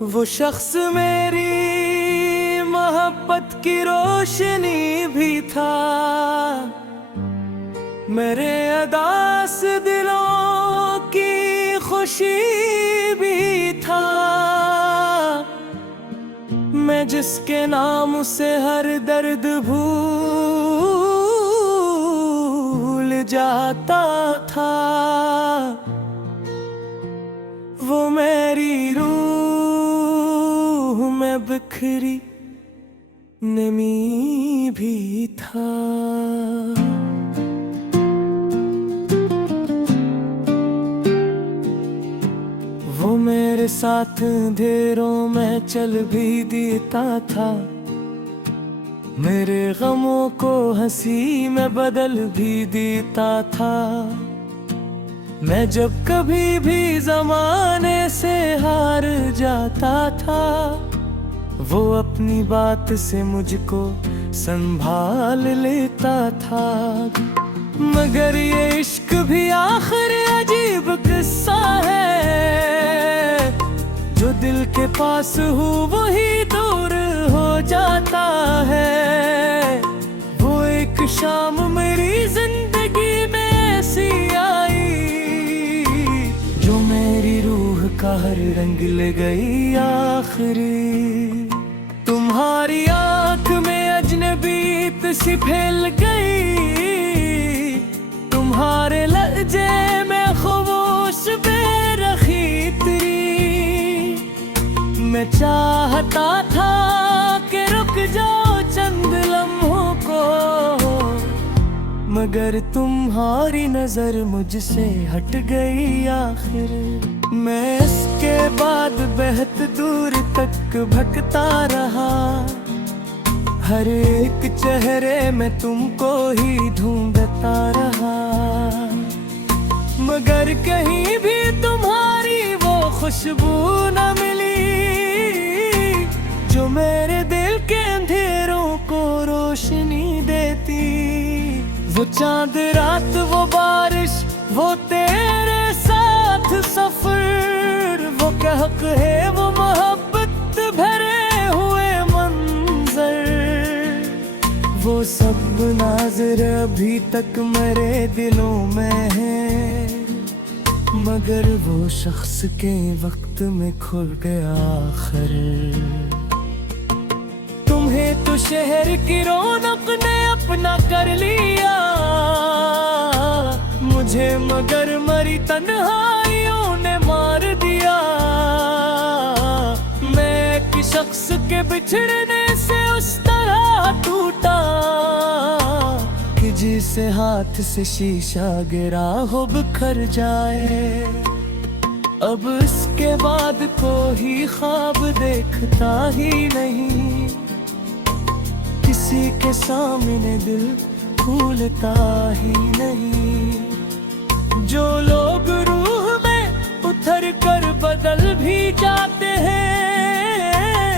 वो शख्स मेरी मोहब्बत की रोशनी भी था, मेरे अदास दिलों की खुशी भी था। मैं जिसके नाम से हर दर्द भूल जाता था, वो मेरी रूह में बिखरी नमी भी था। वो मेरे साथ अंधेरों में चल भी देता था, मेरे गमों को हंसी में बदल भी देता था। मैं जब कभी भी ज़माने से हार जाता था, वो अपनी बात से मुझको संभाल लेता था। मगर ये इश्क भी आखिर अजीब किस्सा है, जो दिल के पास हो वही दूर हो जाता है। वो एक शाम मेरी जिंदगी में ऐसी आई, जो मेरी रूह का हर रंग ले गई आखिरी। तुम्हारी आंख में अजनबीत सी फैल गई, तुम्हारे लहजे में खमोश बेरखी तेरी। मैं चाहता था कि रुक जाओ चंद लम्हों को, मगर तुम्हारी नजर मुझसे हट गई आखिर। मैं इसके बाद बेहद दूर तक भटकता रहा, हर एक चेहरे में तुमको ही ढूंढता रहा। मगर कहीं भी तुम्हारी वो खुशबू न मिली, जो मेरे दिल के अंधेरों को रोशनी देती। वो चांद रात, वो बारिश, वो तेरे साथ सफर, वो कहक है, वो मोहब्बत भरे हुए मंजर। वो सब नाज़र अभी तक मेरे दिलों में है, मगर वो शख्स के वक्त में खो गया आखिर। तुम्हें तो शहर की रौनक ने अपना कर लिया, मुझे मगर मरी तन्हाइयों ने मार दिया। मैं एक शख्स के बिछड़ने से उस तरह टूटा, कि जिसे हाथ से शीशा गिरा हो बिखर जाए। अब इसके बाद कोई ख्वाब देखता ही नहीं, किसी के सामने दिल भूलता ही नहीं। जो लोग रूह में उतर कर बदल भी जाते हैं,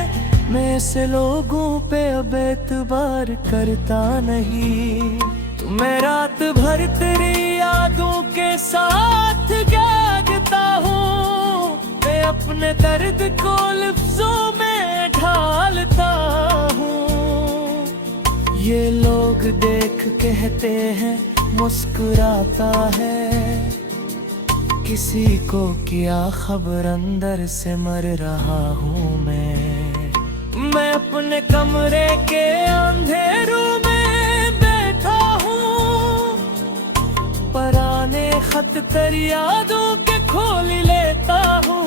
मैं ऐसे लोगों पे अब एतबार करता नहीं। तो मैं रात भर तेरी यादों के साथ जागता हूँ, मैं अपने दर्द को लफ्जों में ढालता हूँ। ये लोग देख कहते हैं मुस्कुराता है, किसी को क्या खबर अंदर से मर रहा हूँ मैं अपने कमरे के अंधेरों में बैठा हूँ, पुराने खत तेरी यादों के खोल लेता हूँ।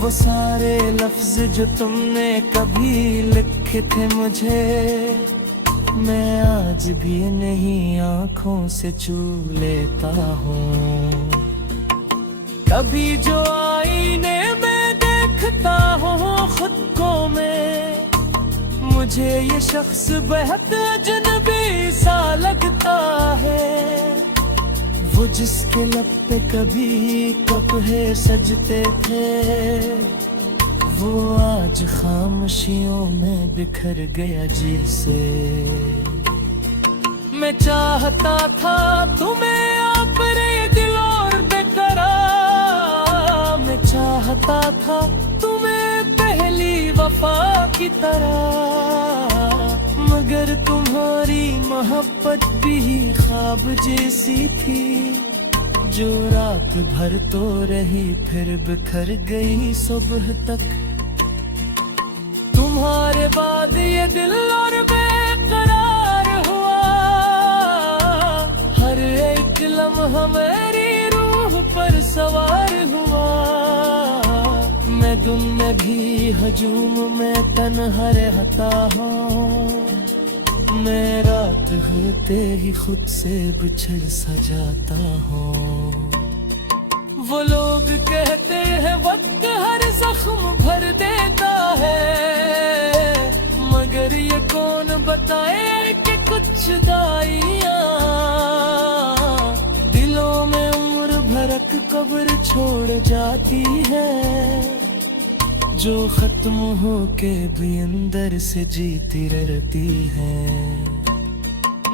वो सारे लफ्ज जो तुमने कभी लिखे थे मुझे, मैं आज भी नहीं आँखों से छू लेता हूँ। कभी जो आईने में देखता हूँ खुद को मैं, मुझे ये शख्स बेहद अजनबी सा लगता है। वो जिसके लब पे कभी कपहे सजते थे, वो आज खामोशियों में बिखर गया जिसे। मैं चाहता था तुम्हें अपने दिल और बेकरार, मैं चाहता करता था तुम्हें पहली वफा की तरह, मगर तुम्हारी मोहब्बत भी ख्वाब जैसी थी, जो रात भर तो रही फिर बिखर गई सुबह तक। तुम्हारे बाद ये दिल और बेकरार हुआ, हर एक लम्हा मेरी रूह पर सवार हुआ। मैं दिन में भी हजूम में तन्हा रहता हूँ, मैं रात होते ही खुद से बिछड़ सा जाता हूँ। वो लोग कहते हैं वक्त हर जख्म भर देता है, मगर ये कौन बताए कि कुछ दाइयाँ दिलों में उम्र भरक कब्र छोड़ जाती है, जो खत्म हो के भी अंदर से जीती रहती है।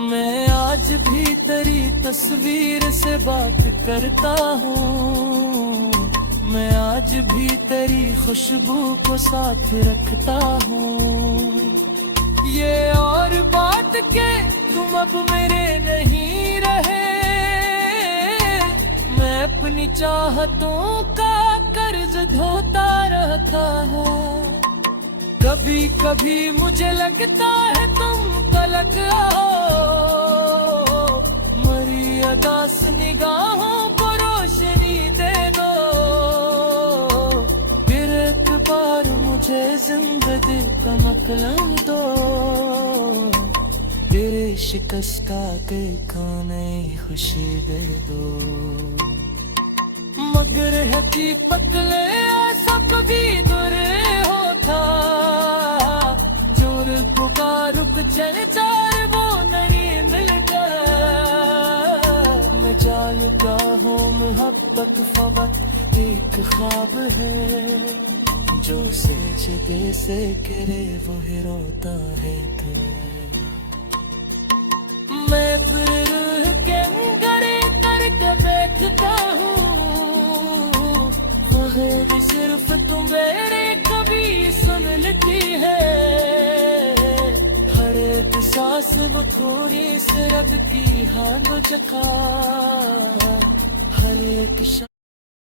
मैं आज भी तेरी तस्वीर से बात करता हूँ, मैं आज भी तेरी खुशबू को साथ रखता हूँ। ये और बात के तुम अब मेरे नहीं रहे, मैं अपनी चाहतों का कर्ज धोता रहता है। कभी कभी मुझे लगता है तुम पलक आओ, मरी अदास निगाहों को रोशनी दे दो, फिर एक बार मुझे जिंदगी का मकलम दो, तेरे शिकस्ता के खाने खुशी दे दो। मगर है कि पकले ऐसा कभी दूर होता, जोर पुकार रुक चल चार वो नहीं मिलता। मैं जालता हूँ मोहब्बत फवत एक ख्वाब है, जो सजदे से गिरे वो ही रोता है फिर। मैं फिर रूह के अंगरे करके बैठता हूँ, भी सिर्फ तुम मेरे कभी सुन लेती है। हर एक सांस वो थोड़ी सी रब की हाल जका, हर एक